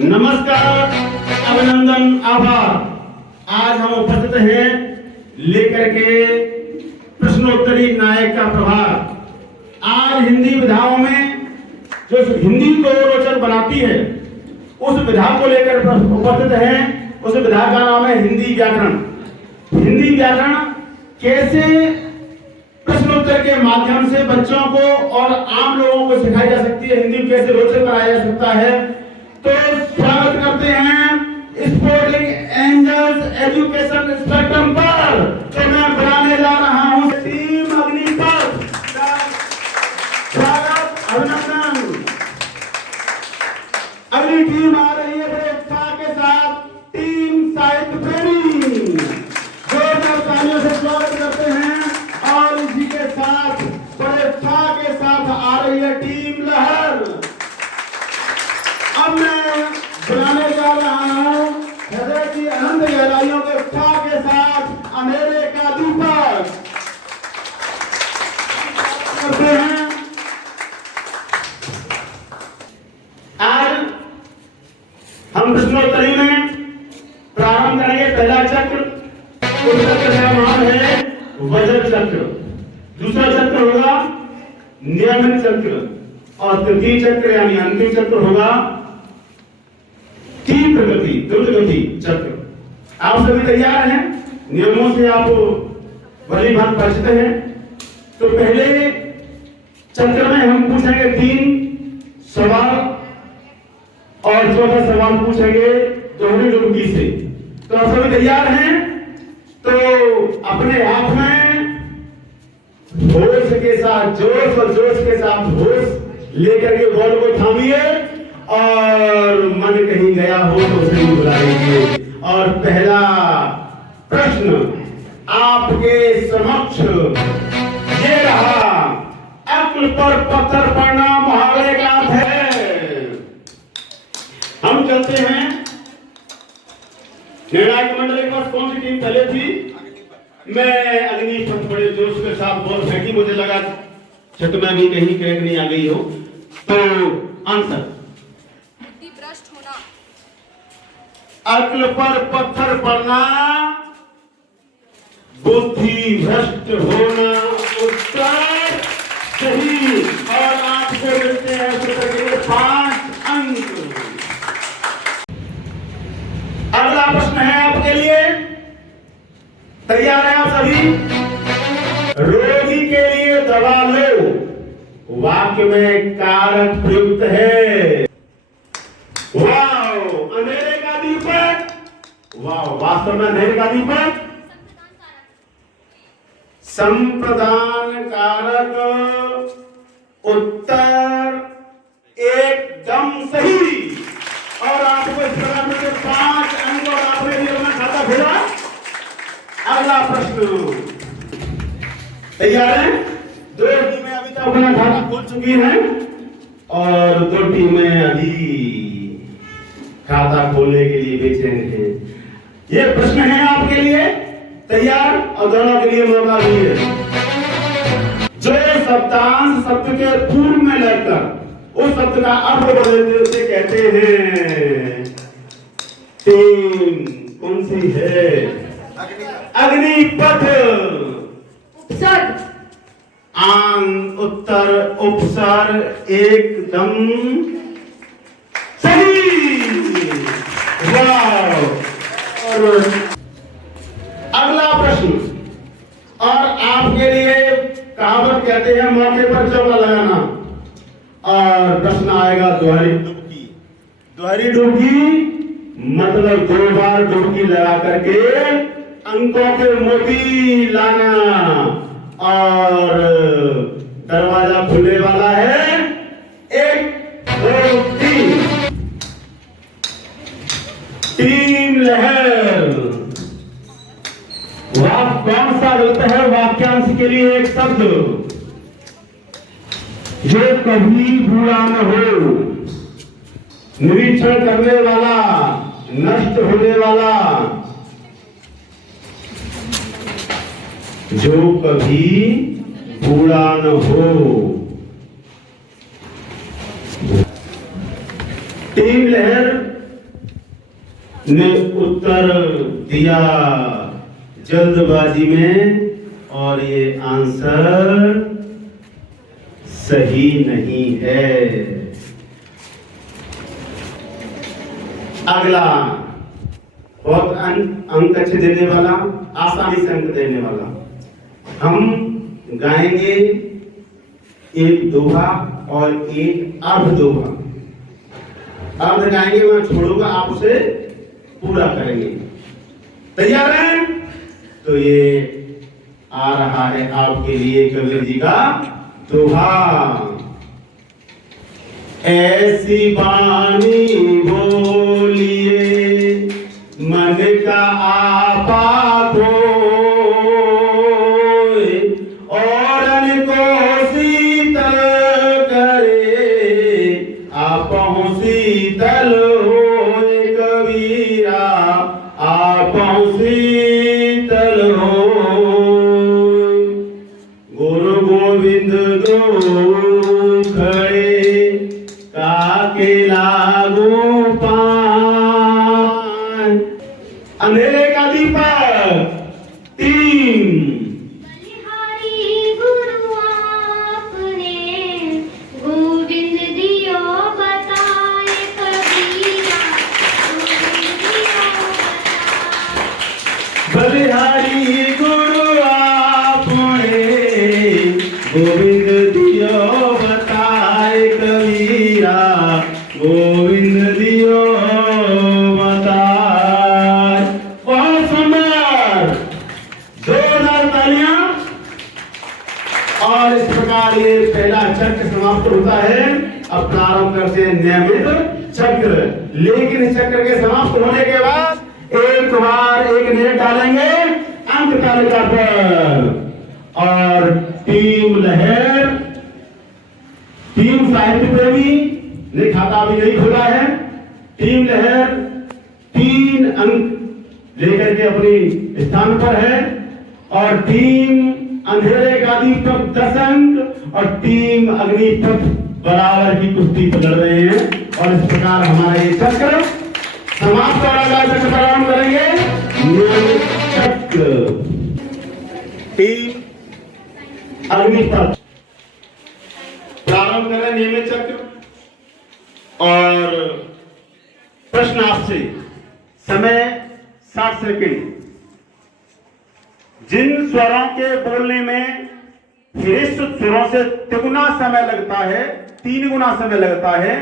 नमस्कार, अभिनंदन, आभार। आज हम उपस्थित हैं लेकर के प्रश्नोत्तरी नायक का प्रभार। आज हिंदी विधाओं में जो हिंदी को रोचक बनाती है उस विधा को लेकर उपस्थित हैं। उस विधा का नाम है हिंदी व्याकरण। हिंदी व्याकरण कैसे प्रश्नोत्तर के माध्यम से बच्चों को और आम लोगों को सिखाई जा सकती है, हिंदी कैसे रोचक बनाया जा सकता है। तो स्वागत करते हैं स्पोर्टिंग एंजल्स एजुकेशन स्पेक्ट्रम पर। तो मैं बुलाने जा रहा हूं टीम अग्निपथ का स्वागत, अभिनंदन। अगली टीम आ रही है बड़े उत्साह के साथ, टीम साहित्य प्रेमी। जोरदार तालियों से स्वागत करते हैं। और इसी के साथ बड़े उत्साह के साथ आ रही है टीम लहर। अब मैं बुलाने जा रहा हूं हृदय की अनंत गहराइयों के उत्साह के साथ अंधेरे का दीपक। करते हैं आज हम प्रश्नोत्तरी में प्रारंभ करेंगे। पहला चक्र का नाम है वजन चक्र, दूसरा चक्र होगा नियमन चक्र और तृतीय चक्र यानी अंतिम चक्र होगा तीव्र गति, द्रुत गति चक्र। आप सभी तैयार हैं? नियमों से आप भली भांति परिचित हैं। तो पहले चक्र में हम पूछेंगे 3 सवाल और चौथा सवाल पूछेंगे दोहरी डुबकी से। तो आप सभी तैयार हैं? तो अपने हाथ में होश के साथ, जोश और जोश के साथ होश लेकर के बॉल को थामिए और मन कहीं गया हो तो उसे भी बुला लीजिए। और पहला प्रश्न आपके समक्ष ये रहा। अक्ल पर पत्थर पड़ना मुहावरे का अर्थ है। हम चलते हैं निर्णायक मंडल के पास। कौन सी टीम पहले थी? मैं अग्निपथ बड़े जोश के साथ बॉल फेंकी, मुझे लगा छत में भी कहीं क्रैक नहीं आ गई हो। तो आंसर अक्ल पर पत्थर पड़ना, बुद्धि भ्रष्ट होना उत्तर सही। और आपको मिलते हैं उत्तर के 5 अंक। अगला प्रश्न है आपके लिए, तैयार हैं आप सभी? रोगी के लिए दवा लो, वाक्य में कारक प्रयुक्त है। वाह, अंधेरे का दीपक। वाह, वास्तव में अंधेरे का दीपक संप्रदान कारक उत्तर एकदम सही। और आपको इस प्रकार में 5 अंक और आपने भी अपना खाता खोला। अगला प्रश्न, तैयार है? 2 टीमें अभी तक अपना खाता खोल चुकी हैं और 2 टीमें अभी खाता खोलने के लिए बेचैन हैं। ये प्रश्न है आपके लिए, तैयार? और दोनों के लिए मौका भी है। जो शब्दांश शब्द के पूर्व में लगकर उस शब्द का अर्थ बदलते उसे कहते हैं। टीम कौन सी है? अग्निपथ। उपसर्ग। उत्तर उपसर्ग एकदम सही। वाह। और अगला प्रश्न, और आपके लिए कहावत कहते हैं मौके पर चौका लगाना। और प्रश्न आएगा दोहरी डुबकी। दोहरी डुबकी मतलब 2 बार डुबकी लगा करके अंकों के मोती लाना। और दरवाजा खुलने वाला है। 1 2 3। टीम लहर। कौन सा होता है वाक्यांश के लिए एक शब्द जो कभी बुरा न हो, निरीक्षण करने वाला, नष्ट होने वाला, जो कभी बुरा न हो। टीम लहर ने उत्तर दिया जल्दबाजी में और ये आंसर सही नहीं है। अगला बहुत अंक अच्छे देने वाला, आसानी से अंक देने वाला, हम गाएंगे एक दोहा और एक अर्ध दोहा। अर्ध गाएंगे, मैं छोड़ूंगा, आप उसे पूरा करेंगे। तैयार हैं? तो ये आ रहा है आपके लिए कबीर जी का दोहा। ऐसी वाणी बोलिए मन का आपा खोए, औरन को शीतल करे, आपहुँ शीतल होए कबीरा, आपहुँ शीतल होए। गुरु गोविंद दो खड़े काके लागू पान। अंधेरे का दीपक 3। बलिहारी गुरु आपने गोविंद दियो बताए कबीरा, गोविंद दियो बताए। बलिहारी गुरु आपने गोविंद दियो बताए कबीरा, गोविंद दियो बताए। बहुत सुंदर, जोरदार तालियां। और इस प्रकार ये पहला चक्र समाप्त होता है। अब प्रारंभ करते हैं नियमित चक्र। लेकिन इस चक्र के समाप्त होने के बाद एक बार एक नेट डालेंगे अंक तालिका पर। और टीम लहर, टीम साहित्य प्रेमी ने खाता अभी नहीं खोला है। टीम लहर 3 अंक लेकर के अपनी स्थान पर है और टीम अंधेरे का दीपक 10 अंक और टीम अग्निपथ बराबर की कुश्ती लड़ रहे हैं। और इस प्रकार हमारा ये चक्र समाप्त और अगला चक्र प्रारंभ करेंगे। नियमित चक्र, टीम अग्निपथ प्रारंभ करें नियमित चक्र। और प्रश्न आपसे, समय 60 सेकंड। जिन स्वरों के बोलने में ह्रस्व स्वरों से तिगुना समय लगता है, 3 गुना समय लगता है,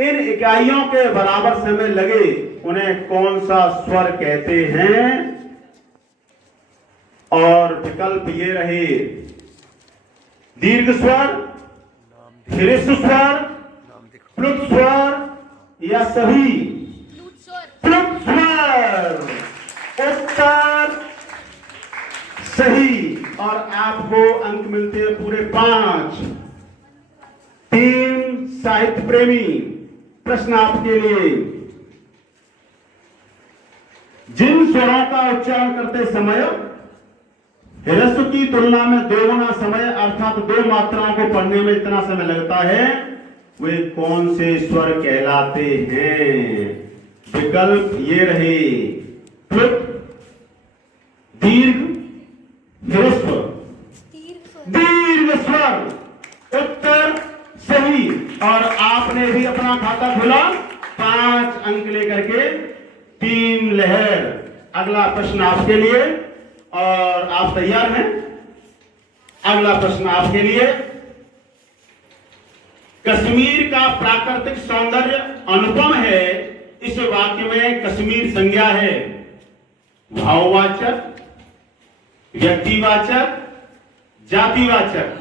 इन इकाइयों के बराबर समय लगे उन्हें कौन सा स्वर कहते हैं? और विकल्प ये रहे, दीर्घ स्वर, ह्रस्व स्वर, प्लुत स्वर या सभी? प्लुत स्वर उत्तर सही। और आपको अंक मिलते हैं पूरे 5। टीम साहित्य प्रेमी, प्रश्न आपके लिए, जिन स्वरों का उच्चारण करते समय ह्रस्व की तुलना में 2 गुना समय अर्थात 2 मात्राओं को पढ़ने में इतना समय लगता है, वे कौन से स्वर कहलाते हैं? विकल्प ये रहे, प्लुत, दीर्घ, ह्रस्व। दीर्घ स्वर उत्तर सही। और आपने भी अपना खाता खोला 5 अंक लेकर के। टीम लहर, अगला प्रश्न आपके लिए और आप तैयार हैं? अगला प्रश्न आपके लिए, कश्मीर का प्राकृतिक सौंदर्य अनुपम है, इस वाक्य में कश्मीर संज्ञा है भाववाचक, व्यक्तिवाचक, जातिवाचक।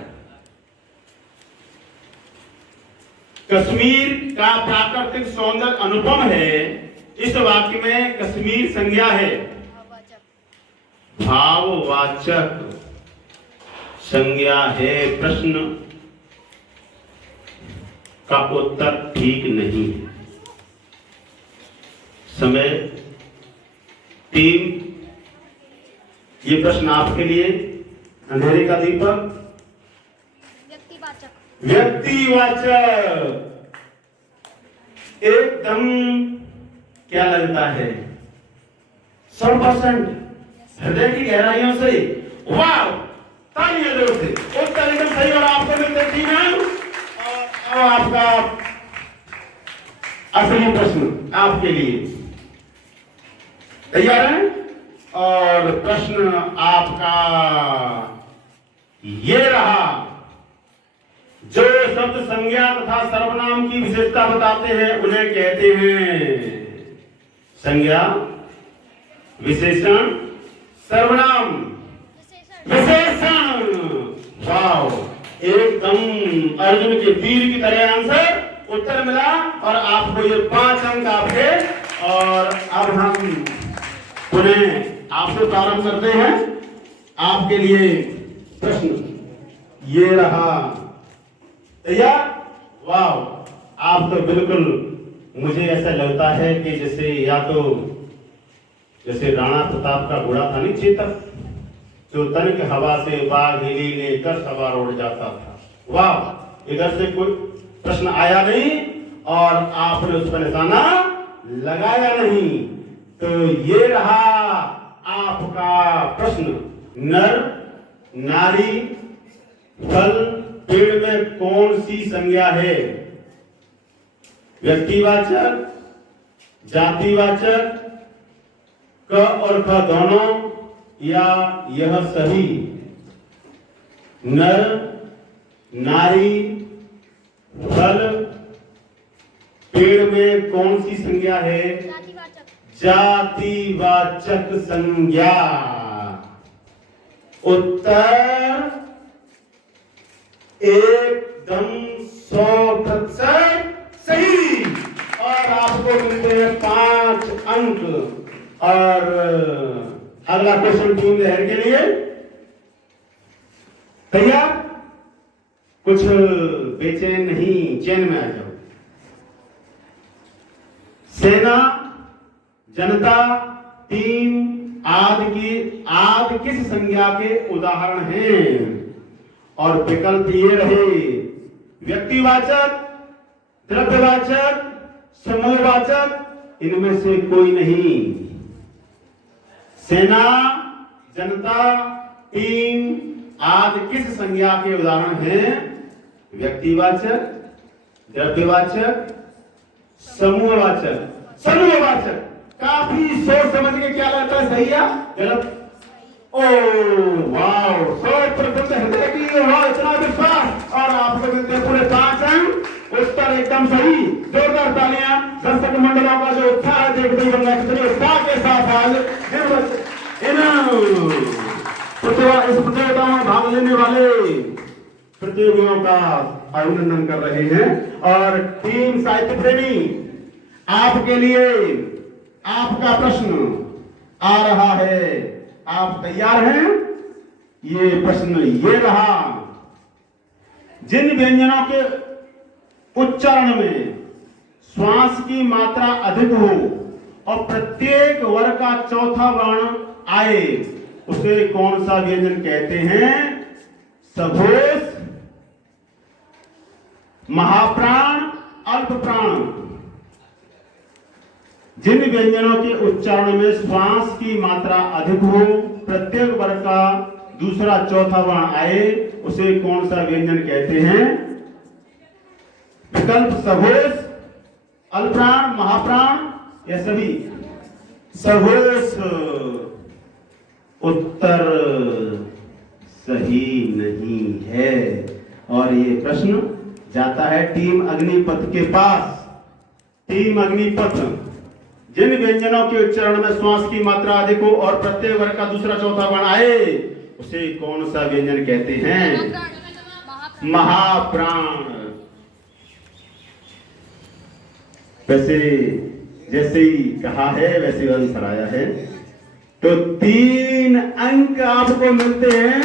कश्मीर का प्राकृतिक सौंदर्य अनुपम है, इस वाक्य में कश्मीर संज्ञा है भाववाचक संज्ञा है। प्रश्न का उत्तर ठीक नहीं है। समय 3। ये प्रश्न आपके लिए, अंधेरे का दीपक, व्यक्तिवाचक। व्यक्तिवाचक एकदम क्या लगता है? 100% हृदय की गहराइयों से वाह तालियां जोर से उत्तर एकदम सही और आपको मिलते 3 अंक। और अब आपका असली प्रश्न आपके लिए तैयार है और प्रश्न आपका ये रहा। जो शब्द संज्ञा तथा सर्वनाम की विशेषता बताते हैं उन्हें कहते हैं संज्ञा, विशेषण, सर्वनाम, विशेषण। वाओ, एकदम अर्जुन के तीर की तरह आंसर उत्तर मिला और आपको ये 5 अंक आपके। और अब हम पुनः आपसे प्रारंभ करते हैं। आपके लिए प्रश्न ये रहा, तैयार? वाओ, आप तो बिल्कुल मुझे ऐसा लगता है कि जैसे या तो जैसे राणा प्रताप का घोड़ा था नहीं चेतक, जो तनिक हवा से बाघ हिली लेकर सवार उड़ जाता था। वाह, इधर से कोई प्रश्न आया नहीं और आपने उस पर निशाना लगाया नहीं। तो ये रहा आपका प्रश्न। नर, नारी, फल, पेड़ में कौन सी संज्ञा है? व्यक्तिवाचक, जातिवाचक, क और ख दोनों या यह सही? नर, नारी, फल, पेड़ में कौन सी संज्ञा है? जातिवाचक संज्ञा। उत्तर एकदम 100% सही और आपको मिलते हैं 5 अंक। और अगला क्वेश्चन टीम लहर के लिए तैयार? कुछ बेचैन नहीं, चैन में आ जाओ। सेना, जनता, टीम आदि किस संज्ञा के उदाहरण हैं? और विकल्प ये रहे व्यक्तिवाचक, द्रव्यवाचक, समूहवाचक, इनमें से कोई नहीं। सेना, जनता, टीम आदि किस संज्ञा के उदाहरण हैं? व्यक्तिवाचक, द्रव्यवाचक, समूहवाचक। समूहवाचक काफी सोच समझ के क्या लगता है, सही या गलत? ओ वाह, 100% हृदय की इतना विश्वास और आपको मिलते हैं पूरे 5 अंक। उत्तर एकदम सही। जोरदार तालियां दर्शक मंडलों का जो उत्साह है देखते ही बनना कितने उत्साह के साथ आज इस प्रतियोगिता में भाग लेने वाले प्रतियोगियों का अभिनंदन कर रहे हैं। और टीम साहित्य प्रेमी, आपके लिए आपका प्रश्न आ रहा है, आप तैयार हैं? ये प्रश्न ये रहा। जिन व्यंजनों के उच्चारण में श्वास की मात्रा अधिक हो और प्रत्येक वर्ग का चौथा वर्ण आए उसे कौन सा व्यंजन कहते हैं? सघोष, महाप्राण, अल्पप्राण। जिन व्यंजनों के उच्चारण में श्वास की मात्रा अधिक हो, प्रत्येक वर्ग का दूसरा चौथा वर्ण आए उसे कौन सा व्यंजन कहते हैं? विकल्प सघोष, अल्पप्राण, महाप्राण या सभी? सघोष उत्तर सही नहीं है और ये प्रश्न जाता है टीम अग्निपथ के पास। टीम अग्निपथ, जिन व्यंजनों के उच्चारण में श्वास की मात्रा अधिक हो और प्रत्येक वर्ग का दूसरा चौथा वर्ण आए उसे कौन सा व्यंजन कहते हैं? महाप्राण। वैसे जैसे ही कहा है वैसे आंसर आया है। तो 3 अंक आपको मिलते हैं,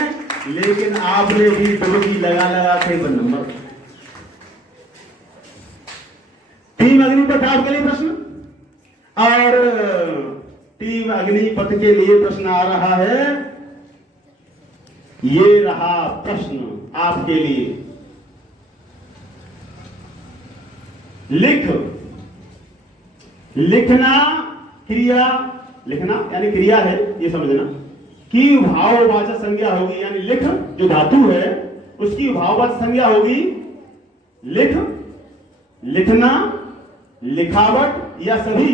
लेकिन आपने भी डुबकी लगा लगा के नंबर। टीम अग्निपथ आपके लिए प्रश्न और टीम अग्निपथ के लिए प्रश्न आ रहा है। ये रहा प्रश्न आपके लिए। लिखना क्रिया लिखना यानी क्रिया है, ये समझना कि भाववाचक संज्ञा होगी, यानी लिख जो धातु है उसकी भाववाचक संज्ञा होगी लिख, लिखना, लिखावट या सभी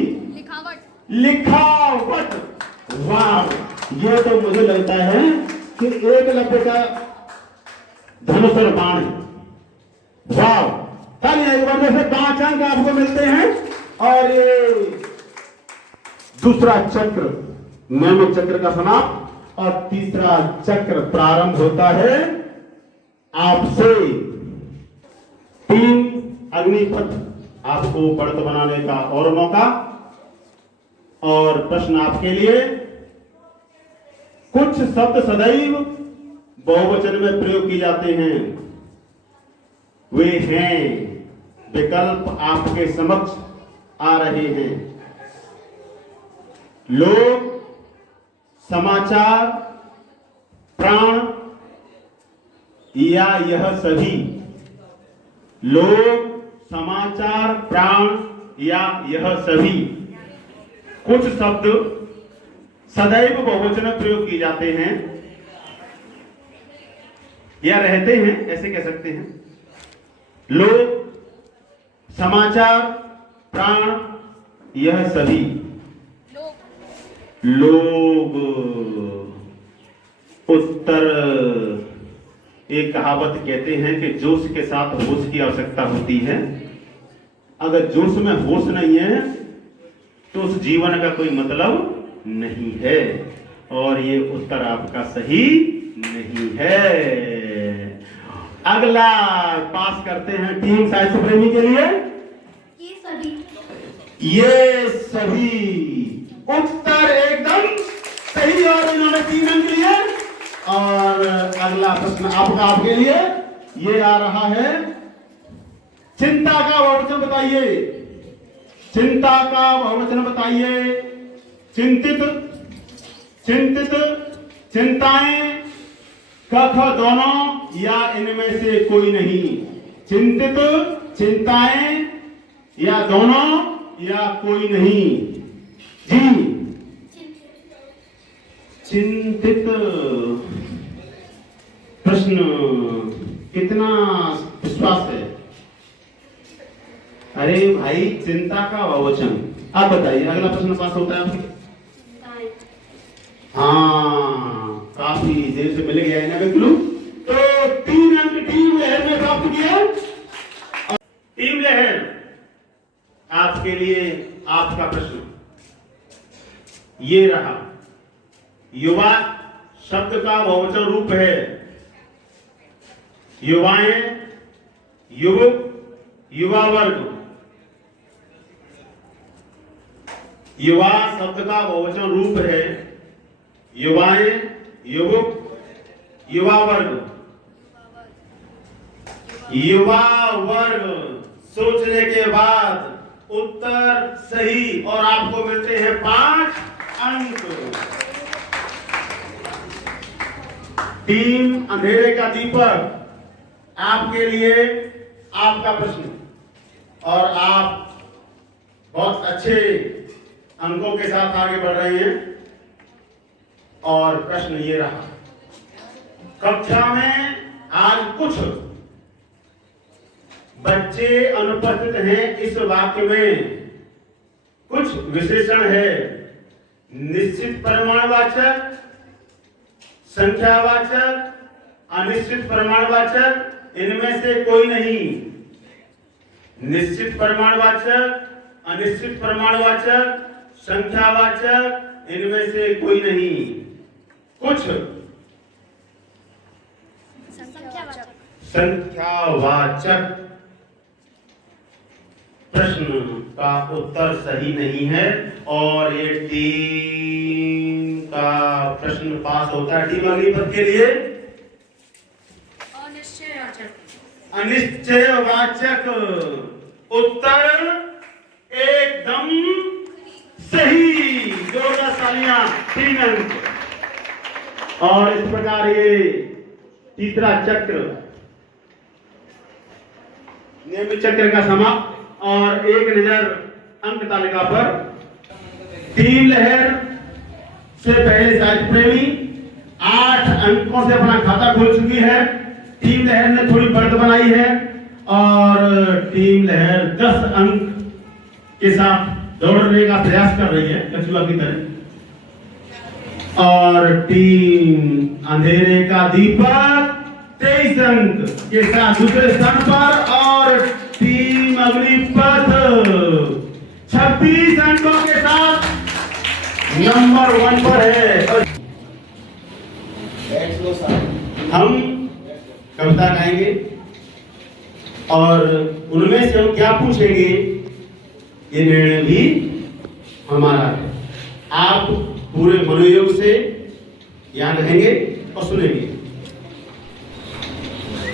लिखावट। वाह, ये तो मुझे लगता है कि एकलव्य का धनुष और बाण है। वाह, ताली एक बार में से 5 अंक आपको मिलते हैं। और ये दूसरा चक्र नैमिक चक्र का समाप्त और तीसरा चक्र प्रारंभ होता है आपसे। 3 अग्निपथ आपको बढ़त बनाने का और मौका। और प्रश्न आपके लिए, कुछ शब्द सदैव बहुवचन में प्रयोग किए जाते हैं, वे हैं, विकल्प आपके समक्ष आ रहे हैं। लोग, समाचार, प्राण या यह सभी। लोग, समाचार, प्राण या यह सभी। कुछ शब्द सदैव बहुवचन में प्रयोग किए जाते हैं या रहते हैं, ऐसे कह सकते हैं। लोग, समाचार, प्राण, यह सभी। लोग, उत्तर। एक कहावत कहते हैं कि जोश के साथ होश की आवश्यकता होती है। अगर जोश में होश नहीं है तो उस जीवन का कोई मतलब नहीं है। और ये उत्तर आपका सही नहीं है। अगला पास करते हैं टीम साहित्य प्रेमी के लिए। ये सभी उत्तर एकदम सही और इन्होंने 3 अंक लिए। और अगला प्रश्न आपके लिए ये आ रहा है, चिंता का बहुवचन बताइए। चिंता का बहुवचन बताइए। चिंतित, चिंतित, चिंताएं, क ख दोनों या इनमें से कोई नहीं। चिंतित, चिंताएं या दोनों या कोई नहीं। जी, चिंतित। प्रश्न, कितना विश्वास है? अरे भाई, चिंता का बहुवचन। आप बताइए, अगला प्रश्न पास होता है आपके? हाँ, काफी देर से मिल गया है ना क्लू। तो 3 अंक टीम लहर ने प्राप्त किया। टीम लहर, आपके लिए आपका प्रश्न ये रहा। युवा शब्द का बहुवचन रूप है युवाएं, युवक, युवा वर्ग। युवा शब्द का बहुवचन रूप है युवाएं, युवक, युवा वर्ग। युवा वर्ग। सोचने के बाद उत्तर सही और आपको मिलते हैं 5 अंक। टीम अंधेरे का दीपक, आपके लिए आपका प्रश्न। और आप बहुत अच्छे अंकों के साथ आगे बढ़ रहे हैं। और प्रश्न ये रहा, कक्षा में आज कुछ बच्चे अनुपस्थित हैं। इस वाक्य में कुछ विशेषण है, निश्चित परिमाणवाचक, संख्यावाचक, अनिश्चित परिमाणवाचक, इनमें से कोई नहीं। निश्चित परिमाणवाचक, अनिश्चित परिमाणवाचक, संख्यावाचक, इनमें से कोई नहीं। कुछ संख्यावाचक। प्रश्न का उत्तर सही नहीं है और ये टीम का प्रश्न पास होता है। टीम अगली पद के लिए अनिश्चयवाचक। उत्तर एकदम सही। जोरदार तालियां। 3 अंक। और इस प्रकार ये तीसरा चक्र नियमित चक्र का समाप्त। और एक नजर अंक तालिका पर। टीम लहर से पहले साहित्य प्रेमी 8 अंकों से अपना खाता खोल चुकी है। टीम लहर ने थोड़ी बढ़त बनाई है और टीम लहर 10 अंक के साथ दौड़ने का प्रयास कर रही है कछुआ की तरह। और टीम अंधेरे का दीपक 23 अंक के साथ दूसरे स्थान पर और टीम अग्निपथ 26 अंकों के साथ नंबर 1 पर है। हम कविता गाएंगे और उनमें से हम क्या पूछेंगे ये निर्णय भी हमारा है। आप पूरे मनोयोग से याद रहेंगे और सुनेंगे।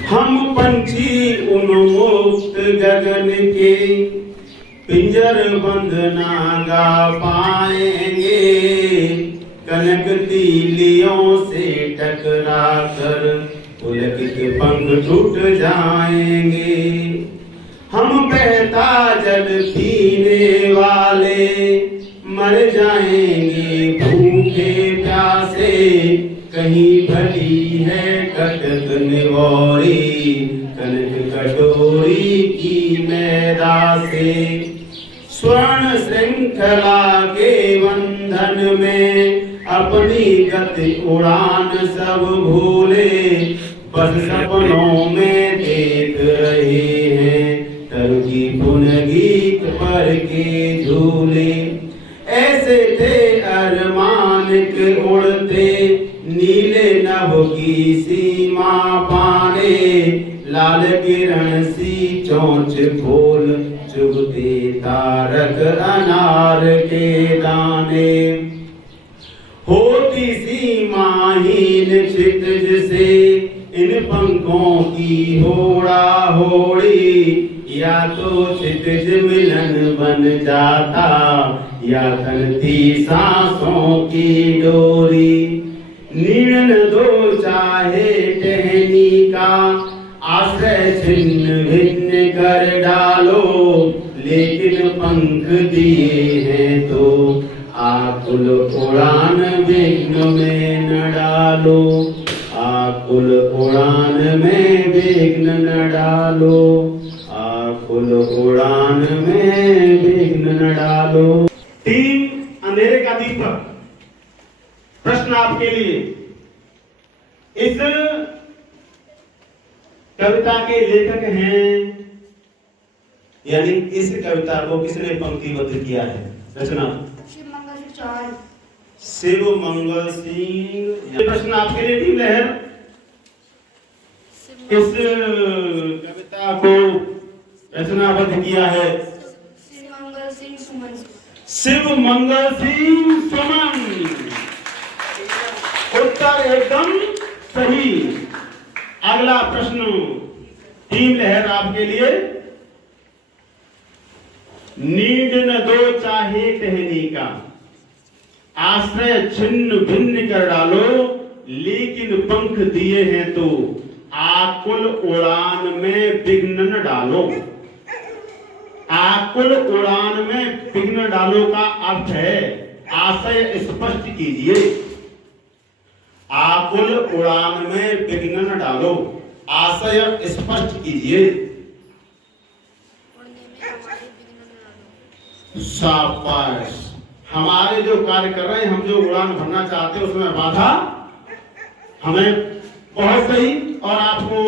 हम पंछी उन्मुक्त गगन के पिंजर बंद ना गा पाएंगे, कनक तीलियों से टकरा कर पुलकित पंख टूट जाएंगे। हम बहता जल पीने वाले मर जाएंगे भूखे प्यासे, कहीं भली है कटक निवोरी कनक कटोरी की मैदा से। स्वर्ण श्रृंखला के बंधन में अपनी गति उड़ान सब भूले, बस सपनों में देख रहे हैं तरकी पुनगी पर के झूले। ऐसे थे अरमान के उड़ते नीले नभ की सीमा पाने, लाल किरण सी चोंच खोल चुगते तारक अनार के दाने। होती सीमाहीन क्षितिज से इन पंखों की होड़ा होड़ी, या तो क्षितिज मिलन बन जाता या तनती सांसों की डोरी। निर्णय दो चाहे टहनी का आश्रय छिन्न भिन्न कर डालो, लेकिन पंख दिए हैं तो आकुल उड़ान विघ्न में न डालो, आकुल उड़ान में विघ्न न डालो, आकुल उड़ान में विघ्न न डालो। टीम अंधेरे का दीपक, प्रश्न आपके लिए। इस कविता के लेखक हैं, यानी इस कविता को किसने पंक्तिबद्ध किया है? रचना शिव मंगल सिंह। प्रश्न आपके लिए टीम लहर, इस कविता को रचनाबद्ध किया है? शिव मंगल सिंह सुमन। उत्तर एकदम सही। अगला प्रश्न टीम लहर आपके लिए। नीड न दो चाहे टहनी का आश्रय छिन्न भिन्न कर डालो, लेकिन पंख दिए हैं तो आकुल उड़ान में विघ्न न डालो। आकुल उड़ान में विघ्न डालो का अर्थ है आशय स्पष्ट कीजिए। आकुल उड़ान में विघ्न न डालो, आशय स्पष्ट कीजिए। शाबाश। हमारे जो कार्य कर रहे हैं, हम जो उड़ान भरना चाहते हैं उसमें बाधा हमें बहुत सही। और आपको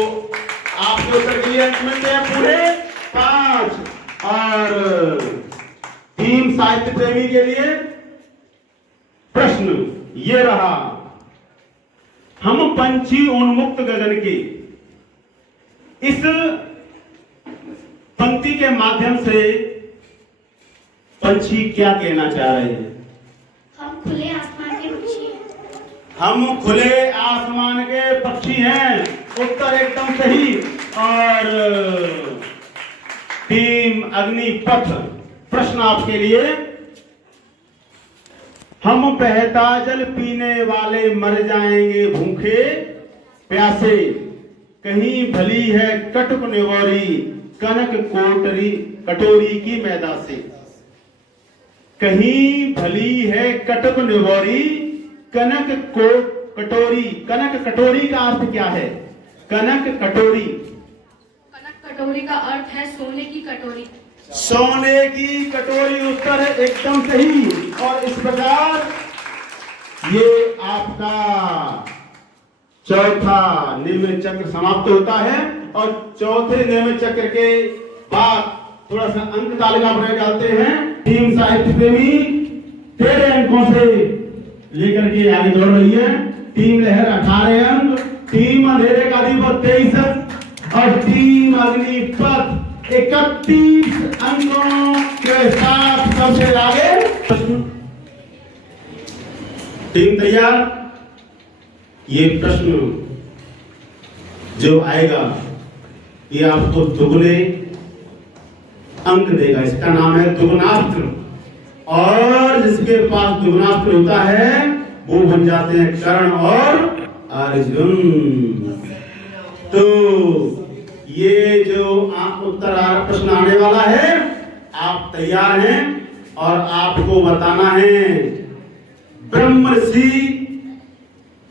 आपके उत्तर के लिए अंक मिलते हैं पूरे 5। और टीम साहित्य प्रेमी के लिए प्रश्न ये रहा। हम पंछी उन्मुक्त गगन के, इस पंक्ति के माध्यम से पंछी क्या कहना चाह रहे हैं? हम खुले आसमान के पक्षी हैं। हम खुले आसमान के पक्षी हैं। उत्तर एकदम सही। और टीम अग्निपथ, प्रश्न आपके लिए। हम बहता जल पीने वाले मर जाएंगे भूखे प्यासे, कहीं भली है कटक निवोरी कनक कोटरी कटोरी की मैदा से। कहीं भली है कटक निवोरी कनक को कटोरी, कनक कटोरी का अर्थ क्या है? कनक कटोरी, कनक कटोरी का अर्थ है सोने की कटोरी। सोने की कटोरी उत्तर है एकदम सही। और इस प्रकार ये आपका चौथा नियमित चक्र समाप्त होता है। और चौथे नियमित चक्र के बाद थोड़ा सा अंक तालिका पर डालते हैं। टीम साहित्य प्रेमी 13 अंकों से लेकर के आगे बढ़ रही है। टीम लहर 18 अंक, टीम अंधेरे का दीपक 23 अंक और टीम अग्निपथ 31 अंकों के साथ सबसे आगे। टीम तैयार? ये प्रश्न जो आएगा ये आपको दुगने अंक देगा। इसका नाम है दुगुनास्त्र। और जिसके पास दुगुनास्त्र होता है वो बन जाते हैं कर्ण और अर्जुन। तो ये जो आप उत्तर प्रश्न आने वाला है, आप तैयार हैं? और आपको बताना है ब्रह्मर्षि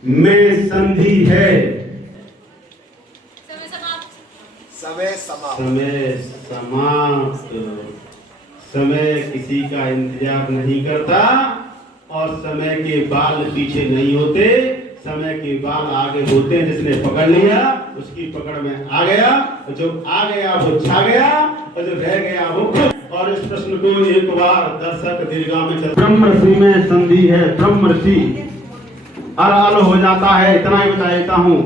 में संधि है। समय समाप्त। समय समाप्त। समय किसी का इंतजार नहीं करता और समय के बाल पीछे नहीं होते, समय के बाल आगे होते हैं। जिसने पकड़ लिया उसकी पकड़ में आ गया, और जो आ गया वो छा गया, और जो रह गया वो खुद। और इस प्रश्न को एक बार दर्शक दीर्घा में चल। ब्रह्मर्षि में संधि है। ब्रह्मर्षि अल हो जाता है, इतना ही बता देता हूं।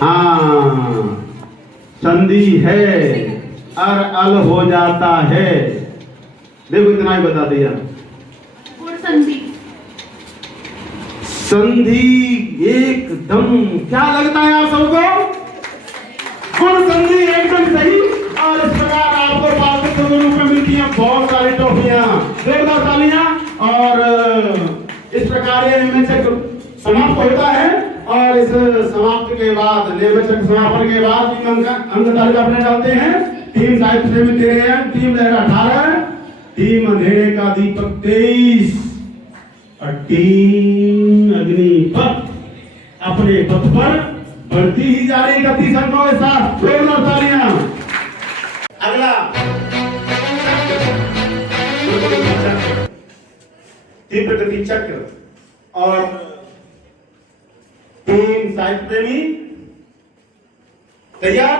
हाँ, संधि है, अल हो जाता है। देखो इतना ही बता दिया। गुण संधि। संधि एकदम क्या लगता है आप सबको? गुण संधि एकदम सही। और इस प्रकार आपको पारित के रूप में मिलती हैं बहुत सारी ट्रॉफियां। जोरदार तालियां। और इस प्रकार ये नियमित चक्र समाप्त होता है। और इस समाप्त के बाद नियमित चक्र समापन के बाद अंक तालिका अपने डालते हैं। टीम साहित्य प्रेमी 13 अंक, टीम लहर 18, टीम अंधेरे का दीपक 23 और टीम अग्निपथ अपने पथ पर बढ़ती ही जा रही 31 अंकों के साथ। जोरदार तालियां। अगला तीव्र गति चक्र और टीम साहित्य प्रेमी तैयार?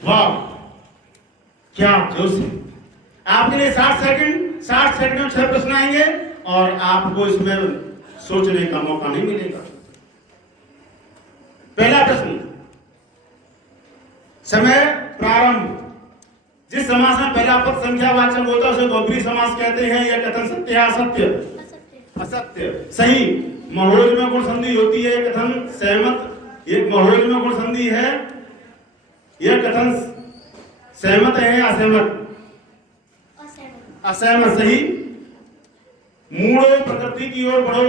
वाह, क्या जोश है। आपके लिए 60 सेकंड में 6 प्रश्न आएंगे और आपको इसमें सोचने का मौका नहीं मिलेगा। पहला प्रश्न, समय प्रारंभ। जिस समास में पहला पद संख्यावाचक होता है उसे बहुब्रीहि समास कहते हैं। यह कथन सत्य है असत्य? असत्य। सही। महोज में गुण संधि होती है, कथन सहमत। एक महोज में गुण संधि है, यह कथन सहमत है या असहमत? असहमत। सही। मूढ़ो प्रकृति की ओर बढ़ो,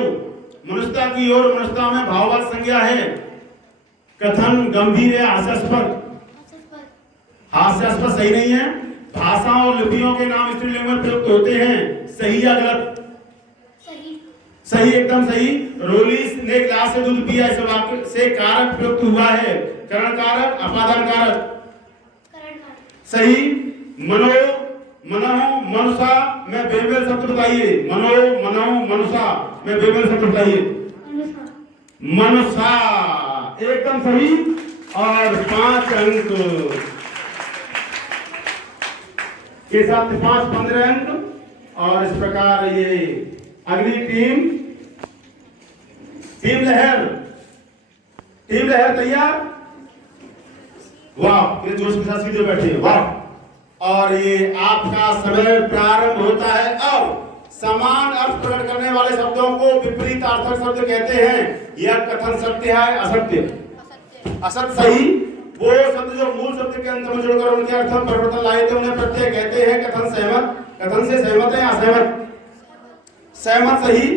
मनुष्यता की ओर, मनुष्यता में भाववाद संज्ञा है, कथन गंभीर है हास्यास्पद? हास्यास्पद सही नहीं है। भाषा और लिपियों के नाम स्त्रीलिंग में प्रयुक्त होते हैं, सही या गलत? सही। सही, एकदम सही। रोली ने गिलास से दूध पिया, इस वाक्य से कारक प्रयुक्त हुआ है, करण कारक, अपादान कारक? सही। मनो मनहु मनुषा में बेमेल शब्द बताइए। मनो मनहु मनुषा में बेमेल शब्द बताइए। मनुषा, एकदम सही। और 5 अंक के साथ 5 15 अंक। और इस प्रकार ये अगली टीम लहर तैयार? वाह, ये जोश के साथ सीधे बैठे हैं। वाह। और ये आपका समय प्रारंभ होता है। अब समान अर्थ प्रकट करने वाले शब्दों को विपरीत अर्थक शब्द कहते हैं। यह कथन सत्य है असत्य? असत्य। सही। वो शब्द जो मूल शब्द के अंत में जुड़कर उनके अर्थ में परिवर्तन लाए थे उन्हें प्रत्यय कहते हैं। कथन सहमत? कथन से सहमत है या असहमत? सहमत। सही।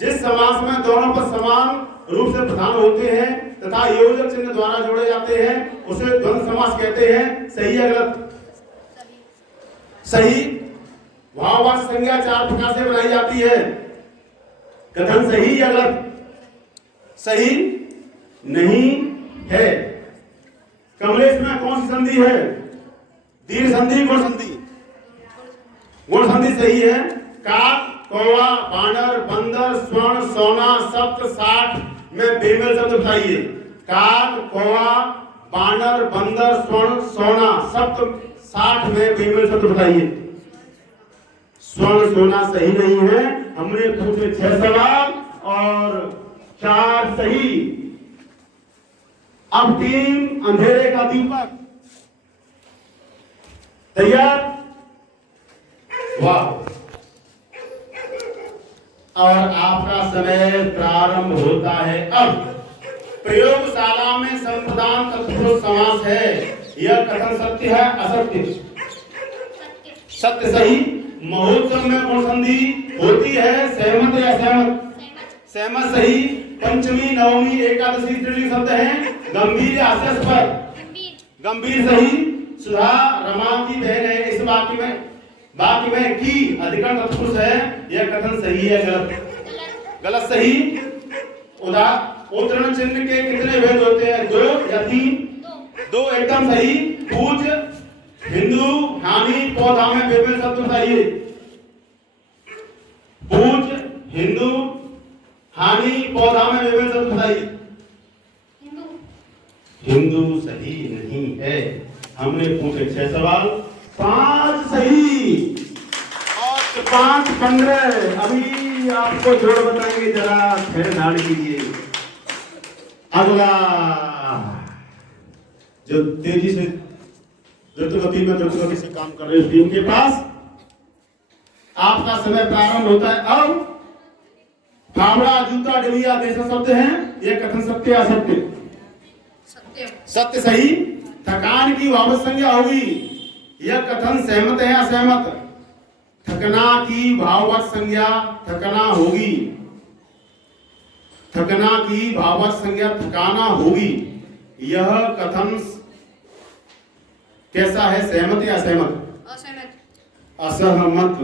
जिस समास में दोनों पर समान रूप से प्रधान होते हैं तथा योजक चिन्ह द्वारा जोड़े जाते हैं उसे द्वंद्व समास कहते हैं, सही या गलत? सही। भाववाचक संज्ञा 4 प्रकार से बनाई जाती है। कथन सही या गलत? सही नहीं है। कमलेश में कौन सी संधि है? दीर्घ संधि, गुण संधि? गुण संधि सही है। काक, कौवा, बानर, बंदर, स्वर्ण, सोना, सप्त, साठ में बेमेल शब्द बताइए। काक, कौवा, बानर, बंदर, स्वर्ण, सोना, सप्त, साठ में बेमेल शब्द बताइए। स्वर्ण, सोना सही नहीं है। हमने पूछे 6 सवाल और 4 सही। अब टीम अंधेरे का दीपक तैयार? वाह! और आपका समय प्रारंभ होता है अब। प्रयोगशाला में संप्रदान तत्पुरुष समास है। यह कथन सत्य है असत्य? सत्य सही। महोत्सव में कौन संधि होती है? सहमत या असहमत? सहमत सही। पंचमी, नवमी, एकादशी स्त्रीलिंग शब्द हैं। गंभीर या हास्यास्पद? गंभीर सही। सुधा रमा की बहन है। इस वाक्य में की अधिकरण तत्पुरुष है। यह कथन सही है गलत? गलत सही। उद्धरण चिन्ह के कितने भेद होते हैं? 2 या 3? 2 एकदम सही। पूज, हिंदू, हानि, पौधा में बेमेल शब्द बताइए। पूज, हिंदू, हानि, पौधा में बेमेल शब्द बताइए। हिंदू सही नहीं है। हमने पूछे 6 सवाल, 5 सही और 5 15। अभी आपको जोड़ बताएंगे, जरा फिर ध्यान कीजिए। अगला जो तेजी से द्रुतगति से काम कर रहे टीम के पास आपका समय प्रारंभ होता है अब। फावड़ा, जूता, डिबिया जैसे शब्द हैं। यह कथन सत्य या असत्य? सत्य सही। थकान की भाववत संज्ञा होगी। यह कथन सहमत है या असहमत? थकना की भाववत संज्ञा थकना होगी। थकना की भाववत संज्ञा थकाना होगी। यह कथन कैसा है? सहमत या असहमत? असहमत।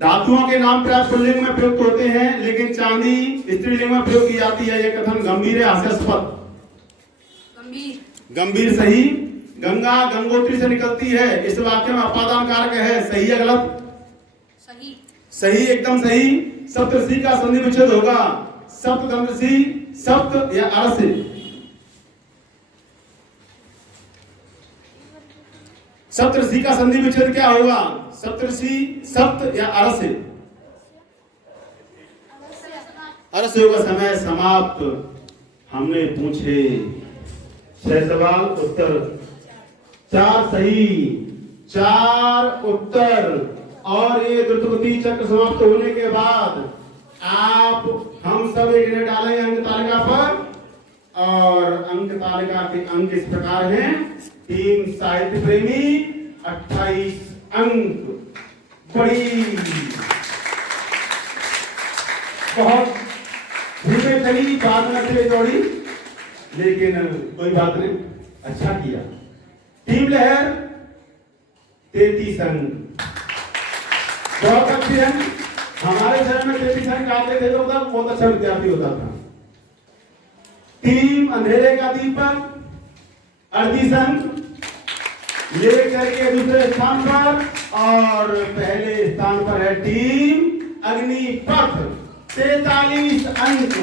धातुओं के नाम प्राप्त पुल्लिंग में प्रयुक्त होते हैं, लेकिन चांदी स्त्रीलिंग में प्रयोग की जाती है। यह कथन गंभीर है हास्यास्पद? गंभीर सही। गंगा गंगोत्री से निकलती है। इस वाक्य में अपादान कारक है। सही या गलत? सही। सही, एकदम सही। सप्तऋषि का संधि विच्छेद होगा। सप्तऋषि, सप्त या अरसे? सप्तऋषि का संधि विच्छेद क्या होगा? सप्तऋषि, सप्त या अरसे? अरसे होगा। समय समाप्त। हमने पूछे 6 सवाल, उत्तर 4 सही, 4 उत्तर। और ये द्रुतगति चक्र समाप्त होने के बाद हम सब एक नजर डालेंगे अंक तालिका पर। और अंक तालिका के अंक इस प्रकार हैं। टीम साहित्य प्रेमी 28 अंक। बड़ी बहुत धीमे चली, बाद में से दौड़ी, लेकिन कोई बात नहीं, अच्छा किया। टीम लहर 33 अंक, बहुत अच्छे अंक। हमारे शहर में 33 अंक आते थे तो बहुत अच्छा विद्यार्थी होता था। टीम अंधेरे का दीपक 38 अंक लेकर के दूसरे स्थान पर, और पहले स्थान पर है टीम अग्निपथ 43 अंक।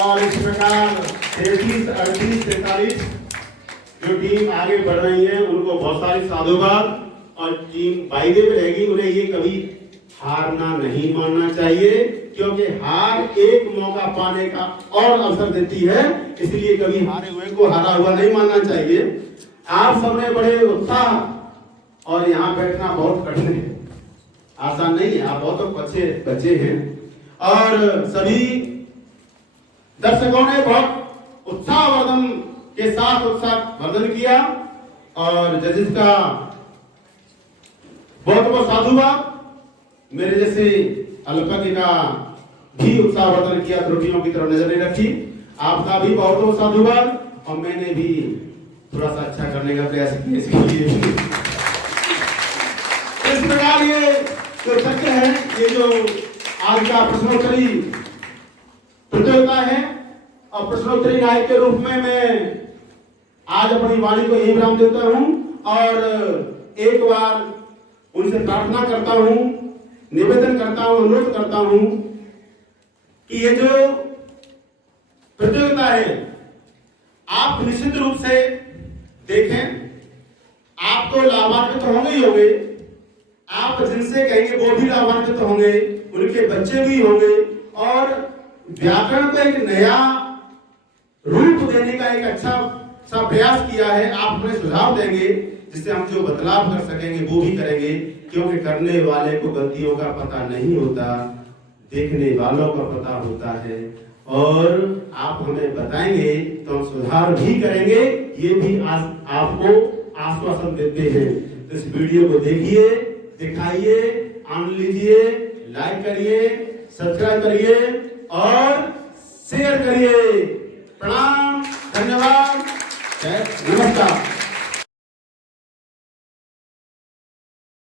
और इस प्रकार 33, 38, 43 जो टीम आगे बढ़ रही है उनको बहुत सारी साधुवाद। और टीम वायदे में रहेगी, उन्हें ये कभी हारना नहीं मानना चाहिए, क्योंकि हार एक मौका पाने का और अवसर देती है। इसलिए कभी हारे हुए को हारा हुआ नहीं मानना चाहिए। आप सबने बड़े उत्साह, और यहाँ बैठना बहुत कठिन है, आसान नहीं है। आप बहुत अच्छे बच्चे हैं और सभी दर्शकों ने बहुत उत्साहवर्धन के साथ उत्साहवर्धन किया। और जजेस का बहुत बहुत साधुवाद। मेरे जैसे अल्पज्ञ का भी उत्साहवर्धन किया, त्रुटियों की तरफ नजर नहीं रखी। आपका भी बहुत बहुत साधुवाद। और मैंने भी थोड़ा सा अच्छा करने का प्रयास किया इसके लिए। इस प्रकार ये जो सत्य है, ये जो आज का प्रश्नोत्तरी प्रतियोगिता है और प्रश्नोत्तरी नायक के रूप में मैं आज अपनी वाणी को यही विराम देता हूं और एक बार उनसे प्रार्थना करता हूं, निवेदन करता हूं, अनुरोध करता हूं कि ये जो प्रतियोगिता है आप निश्चित रूप से देखें। आप तो लाभान्वित तो होंगे ही होंगे, आप जिनसे कहेंगे वो भी लाभान्वित तो होंगे, उनके बच्चे भी होंगे और व्याकरण को एक नया रूप देने का एक अच्छा सा प्रयास किया है। आप हमें सुझाव देंगे जिससे हम जो बदलाव कर सकेंगे वो भी करेंगे, क्योंकि करने वाले को गलतियों का पता नहीं होता, देखने वालों का पता होता है और आप हमें बताएंगे तो हम सुधार भी करेंगे। ये भी आपको आश्वासन देते हैं। तो इस वीडियो को देखिए, दिखाइए, आनंद लीजिए, लाइक करिए, सब्सक्राइब करिए और शेयर करिए। प्रणाम, धन्यवाद, नमस्कार।